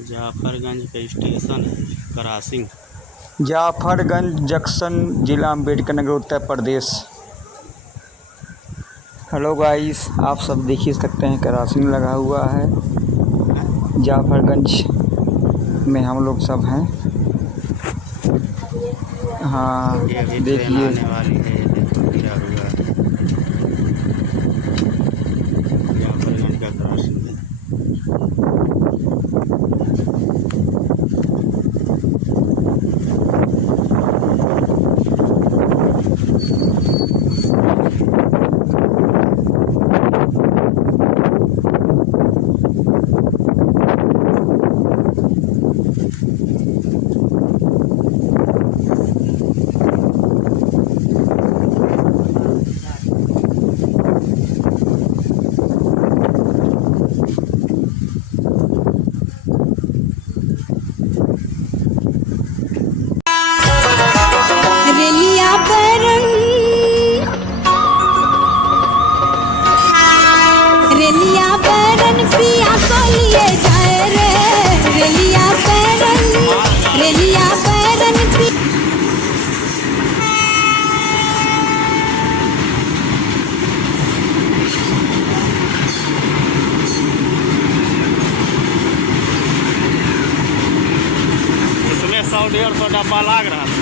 जाफरगंज का स्टेशन है, crossing. Jafarganj junction, जिला अम्बेडकर नगर, उत्तर प्रदेश। हेलो गाइस, आप सब देख ही सकते हैं क्रॉसिंग लगा हुआ है। जाफरगंज में हम लोग सब हैं। हाँ ये अभी ट्रेन देखिए, आने वाली है, ये देखो गिरा हुआ है। जाफरगंज का क्रॉसिंग है। इसमें 100-150 डब्बा लाग रहा था।